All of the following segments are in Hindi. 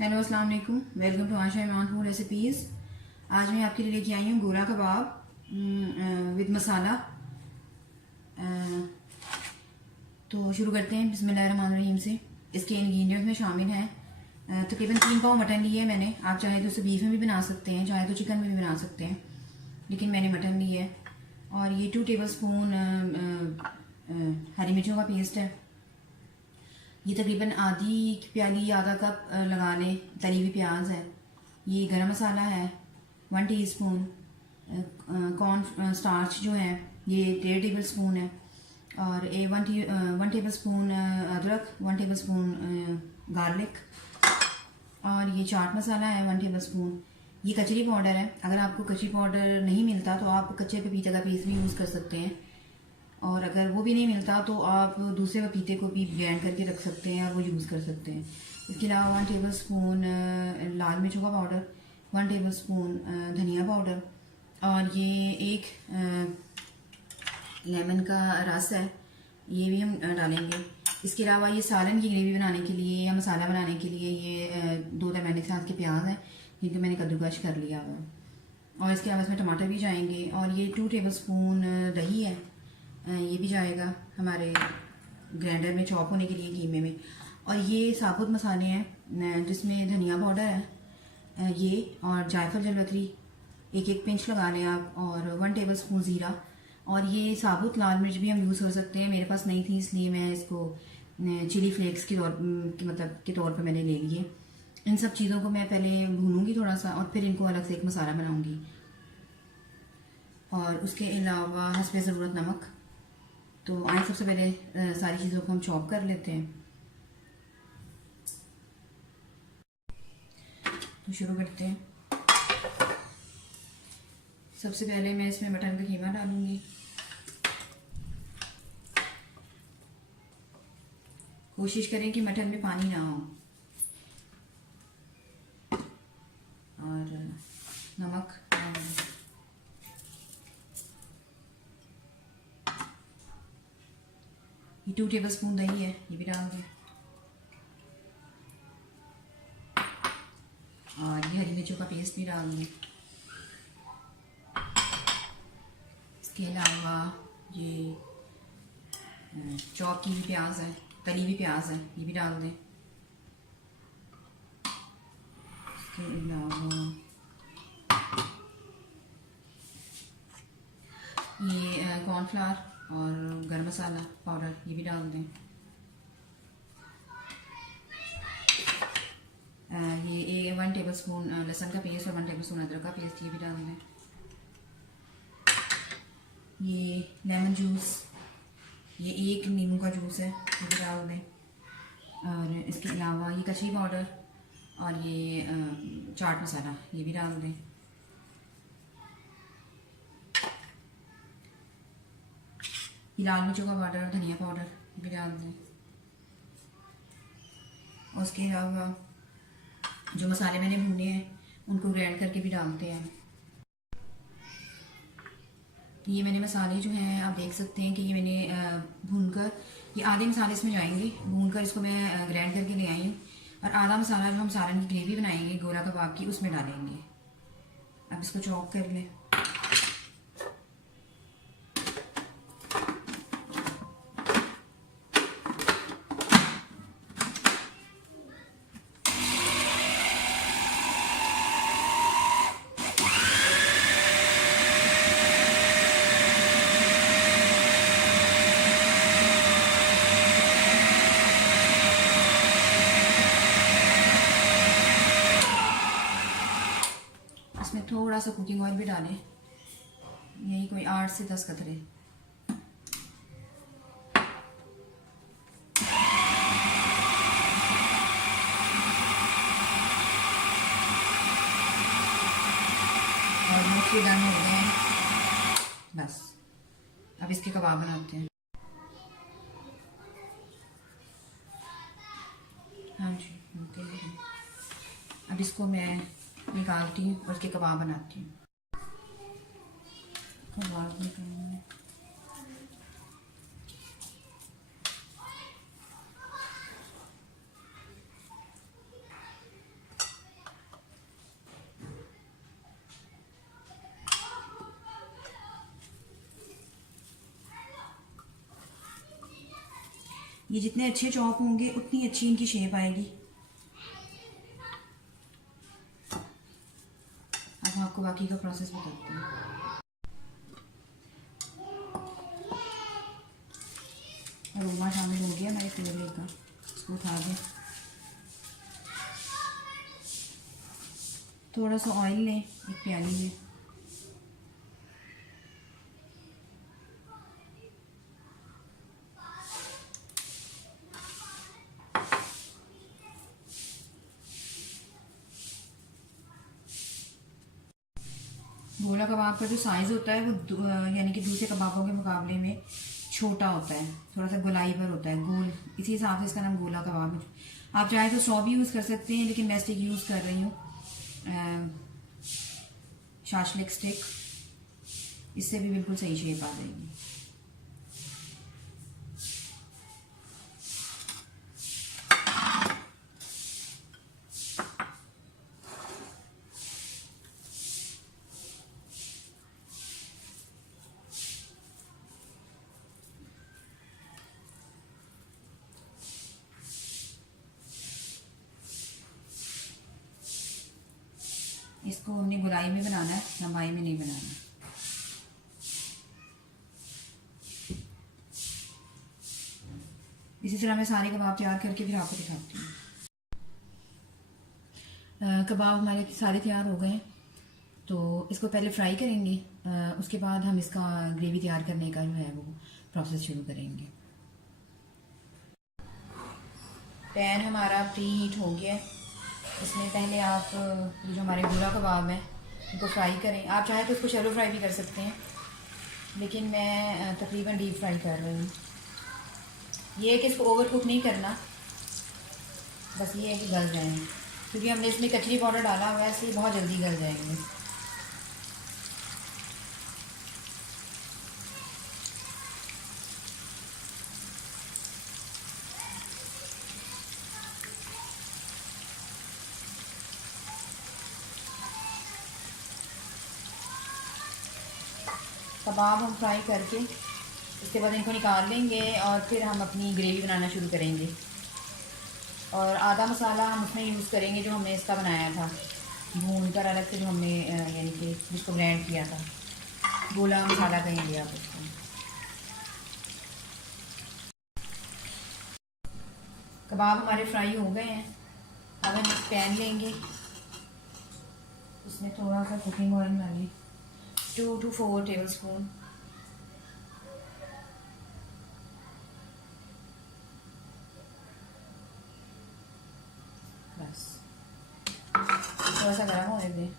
हेलो अस्सलाम वालेकुम, welcome to Asha Iman food recipes. आज मैं आपके लिए लेके आई हूँ गोला कबाब विद मसाला। तो शुरू करते हैं बिस्मिल्लाहिर्रहमानिर्रहीम से। इसके इंग्रेडिएंट्स में शामिल हैं तकरीबन 3 पाव मटन लिया है मैंने। आप चाहे तो उसे बीफ में भी बना सकते हैं, चाहे तो चिकन में भी बना सकते हैं, लेकिन मैंने मटन लिया है। और ये 2 टेबल स्पून हरी मिर्चों का पेस्ट है। ये तकरीबन आधी प्याली आधा कप लगा लें तली हुई प्याज है। ये गरम मसाला है 1 टीस्पून। कॉर्न स्टार्च जो है ये 1.5 टेबल स्पून है। और 1 टेबल स्पून अदरक, 1 टेबल स्पून गार्लिक। और ये चाट मसाला है 1 टेबल स्पून। ये कचरी पाउडर है। अगर आपको कचरी पाउडर नहीं मिलता तो आप कच्चे पपीते का पेस्ट भी यूज़ कर सकते हैं, और अगर वो भी नहीं मिलता तो आप दूसरे पपीते को भी ग्राइंड करके रख सकते हैं और वो यूज़ कर सकते हैं। इसके अलावा 1 टेबल स्पून लाल मिर्चों का पाउडर, 1 टेबल स्पून धनिया पाउडर, और ये एक लेमन का रस है, ये भी हम डालेंगे। इसके अलावा ये सालन की ग्रेवी बनाने के लिए या मसाला बनाने के लिए ये 2 टमाटर के साथ के प्याज हैं जिनको मैंने कद्दूकश कर लिया हुआ। और इसके अलावा इसमें टमाटर भी जाएंगे। और ये 2 टेबल स्पून दही है, ये भी जाएगा हमारे ग्राइंडर में चॉप होने के लिए कीमे में। और ये साबुत मसाले हैं जिसमें धनिया पाउडर है ये, और जायफल जलवतरी एक पिंच लगा लें आप, और 1 टेबल स्पून ज़ीरा। और ये साबुत लाल मिर्च भी हम यूज़ कर सकते हैं, मेरे पास नहीं थी इसलिए मैं इसको चिली फ्लेक्स के तौर पर मैंने ले लिए। इन सब चीज़ों को मैं पहले भूनूंगी थोड़ा सा और फिर इनको अलग से एक मसाला बनाऊंगी। और उसके अलावा हस्बे ज़रूरत नमक। तो आइए सबसे पहले सारी चीज़ों को हम चॉप कर लेते हैं। तो शुरू करते हैं। सबसे पहले मैं इसमें मटन का कीमा डालूंगी। कोशिश करें कि मटन में पानी ना हो। और नमक, ये 2 टेबल स्पून दही है, ये भी डाल दें। और ये हरी मिर्चों का पेस्ट भी डाल दें। इसके अलावा ये चॉप की हुई प्याज है, तली हुई प्याज है, ये भी डाल दें। इसके अलावा ये कॉर्नफ्लावर और गरम मसाला पाउडर, ये भी डाल दें। ये 1 टेबल स्पून लहसुन का पेस्ट और 1 टेबल स्पून अदरक का पेस्ट, ये भी डाल दें। ये लेमन जूस, ये 1 नींबू का जूस है, ये भी डाल दें। और इसके अलावा ये कचरी पाउडर और ये चाट मसाला, ये भी डाल दें। ये लाल मिर्चों का पाउडर और धनिया पाउडर, ये भी डाल दें। और उसके अलावा जो मसाले मैंने भूने हैं उनको ग्राइंड करके भी डालते हैं। ये मैंने मसाले जो हैं आप देख सकते हैं कि ये मैंने भूनकर, ये आधे मसाले इसमें जाएंगे, भूनकर इसको मैं ग्राइंड करके ले आई हूँ। और आधा मसाला जो हम सालन की ग्रेवी बनाएंगे गोला कबाब की उसमें डालेंगे। अब इसको चॉप कर लें। इसमें थोड़ा सा कुकिंग ऑयल भी डालें, यही कोई 8 से 10 कतरे। और मोस्टली डन हो गए हैं, बस अब इसके कबाब बनाते हैं। हाँ जी, ओके। अब इसको मैं निकालती हूँ और उसके कबाब बनाती हूँ। कबाब निकालने ये जितने अच्छे चॉप होंगे उतनी अच्छी इनकी शेप आएगी। अब हम आपको बाकी का प्रोसेस बताते हैं। अरोमा शामिल हो गया हमारे करेले का, इसको उठा दें। थोड़ा सा ऑयल लें एक प्याली में, गोला कबाब का जो साइज़ होता है वो यानी कि दूसरे कबाबों के मुकाबले में छोटा होता है, थोड़ा सा गोलाई पर होता है, गोल, इसी हिसाब से इसका नाम गोला कबाब है। आप चाहे तो स्टॉ भी यूज़ कर सकते हैं, लेकिन मैं स्टिक यूज़ कर रही हूँ, शाशलिक स्टिक, इससे भी बिल्कुल सही शेप आ जाएगी। इसको हमने गोलाई में बनाना है, लंबाई में नहीं बनाना। इसी तरह मैं सारे कबाब तैयार करके फिर आपको दिखाती हूँ। कबाब हमारे सारे तैयार हो गए हैं, तो इसको पहले फ्राई करेंगे, उसके बाद हम इसका ग्रेवी तैयार करने का जो है वो प्रोसेस शुरू करेंगे। पैन हमारा प्री हीट हो गया है, इसमें पहले आप जो हमारे गोला कबाब हैं उनको फ्राई करें। आप चाहे तो उसको शैलो फ्राई भी कर सकते हैं, लेकिन मैं तकरीबन डीप फ्राई कर रही हूँ। ये है कि इसको ओवर कुक नहीं करना, बस ये है कि गल जाएंगे, क्योंकि हमने इसमें कचरी पाउडर डाला हुआ है, इसलिए बहुत जल्दी गल जाएंगे। कबाब हम फ्राई करके इसके बाद इनको निकाल लेंगे और फिर हम अपनी ग्रेवी बनाना शुरू करेंगे। और आधा मसाला हम उसमें यूज़ करेंगे जो हमने इसका बनाया था, भून कर अलग से, जो हमने यानी कि जिसको ब्लेंड किया था, गोला मसाला कहेंगे आप उसको। कबाब हमारे फ्राई हो गए हैं, अब हम एक पैन लेंगे, उसमें थोड़ा सा कुकिंग ऑयल डालें, 2 to 4 टेबलस्पून। बस थोड़ा सा गर्म होने दें,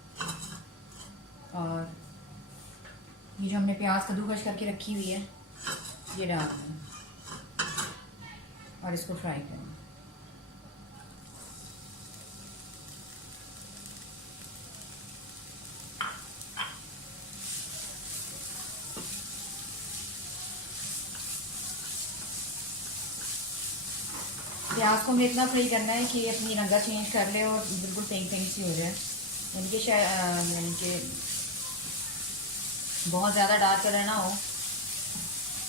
और ये जो हमने प्याज कद्दूकस करके रखी हुई है ये डाल दें और इसको फ्राई करें। प्याज को हमें इतना फ्राई करना है कि अपनी रंगा चेंज कर ले और बिल्कुल पिंक पिंक सी हो जाए, यानी कि बहुत ज़्यादा डार्क कलर ना हो,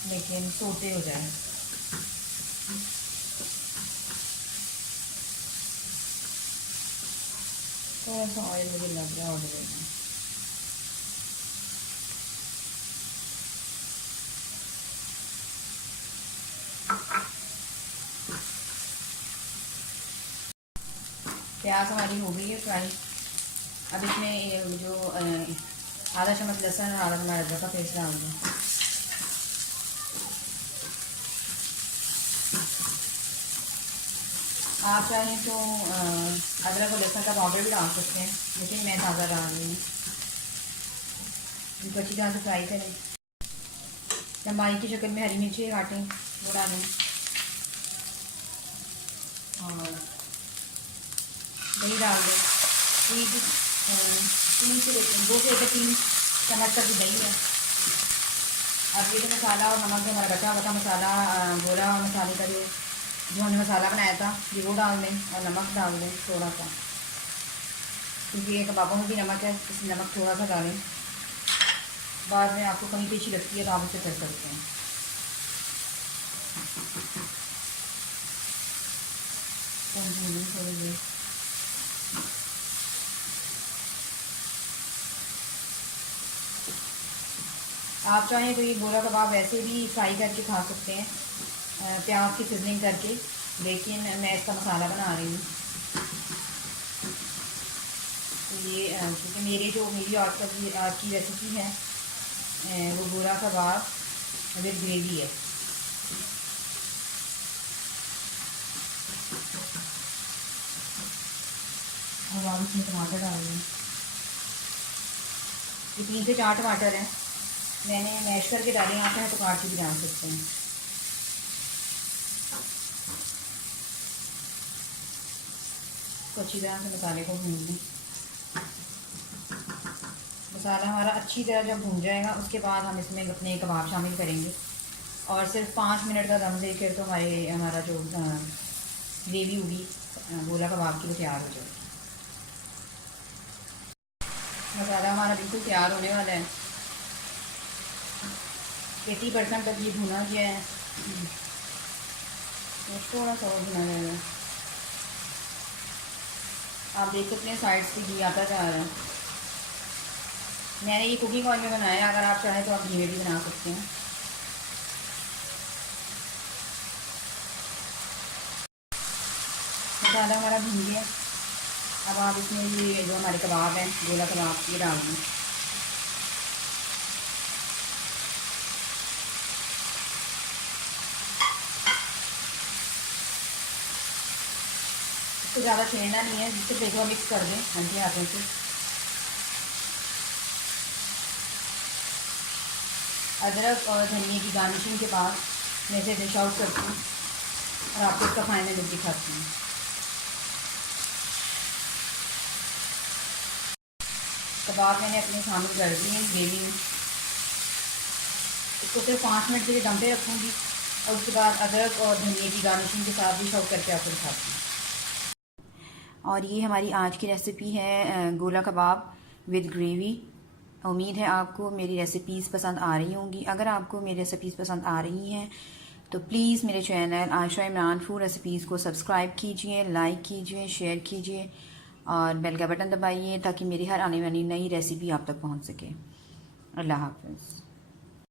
लेकिन सोते हो जाए। थोड़ा सा ऑयल मुझे लग रहा है ऑर्डर में। प्याज हमारी हो गई है फ्राई। अब इसमें जो आधा चम्मच लहसुन और आधा चम्मच अदरक का पेस्ट डाल दें। आप चाहें तो अदरक और लहसुन का पाउडर भी डाल सकते हैं, लेकिन मैं ताज़ा डाल रही हूँ। इनको अच्छी तरह से फ्राई करें। लंबाई की शक्ल में हरी मिर्ची काटें, वो डालें, और दही डाल दें। 2 से 3 चम्मच तक दही है। अब ये जो मसाला और नमक, जो हमारा बचा हुआ मसाला, गोला मसाले का जो हमने मसाला बनाया था, ये वो डाल दें, और नमक डाल दें थोड़ा सा, क्योंकि ये कबाबों में भी नमक है, इसलिए नमक थोड़ा सा डालें। बाद में आपको कहीं पे अच्छी लगती है तो आप उसे कर सकते हैं। तो भूनें थोड़ी देर। आप चाहें तो ये गोला कबाब वैसे भी फ्राई करके खा सकते हैं, प्याज की सीजनिंग करके, लेकिन मैं इसका मसाला बना रही हूँ। तो ये क्योंकि मेरी आज की रेसिपी है वो गोला कबाब विद ग्रेवी है। अब आप इसमें टमाटर डाल रही हूँ। ये 3 से 4 टमाटर हैं, मैंने मैश करके डाले। आप चाहें तो काट के भी डाल सकते हैं। तो अच्छी तरह से मसाले को भून लें। मसाला हमारा अच्छी तरह जब भून जाएगा उसके बाद हम इसमें अपने कबाब शामिल करेंगे और सिर्फ 5 मिनट का दम देकर तो हमारा जो ग्रेवी होगी गोला कबाब की वो तैयार हो जाएगी। मसाला हमारा बिल्कुल तैयार होने वाला है। 80% तक ये भुना गया है, थोड़ा सा और भुना जाएगा। आप देख सकते हैं साइड से घी आता जा रहा है। मैंने ये कुकिंग ऑयल में बनाया है, अगर आप चाहें तो आप घी में भी बना सकते हैं। मसाला हमारा भून गया। अब आप इसमें ये जो हमारे कबाब हैं गोला कबाब ये डाल दें। इसको ज़्यादा छेड़ना नहीं है, जिससे एक बार मिक्स कर दें हल्के हाथों से। अदरक और धनिए की गार्निशिंग के बाद मैं इसे डिश आउट करती हूँ और आपको इसका फाइनल लुक दिखाती हूँ। कबाब मैंने अपने शामिल कर दिए हैं ग्रेवी में। इसको सिर्फ 5 मिनट के लिए दम पे रखूँगी और उसके बाद अदरक और धनिए की गार्निशिंग के साथ डिश आउट करके आपको दिखाती हूँ। और ये हमारी आज की रेसिपी है गोला कबाब विद ग्रेवी। उम्मीद है आपको मेरी रेसिपीज़ पसंद आ रही होंगी। अगर आपको मेरी रेसिपीज़ पसंद आ रही हैं तो प्लीज़ मेरे channel Ayesha Imran food recipes को सब्सक्राइब कीजिए, लाइक कीजिए, शेयर कीजिए और बेल का बटन दबाइए ताकि मेरी हर आने वाली नई रेसिपी आप तक पहुंच सके। अल्लाह हाफ़िज़।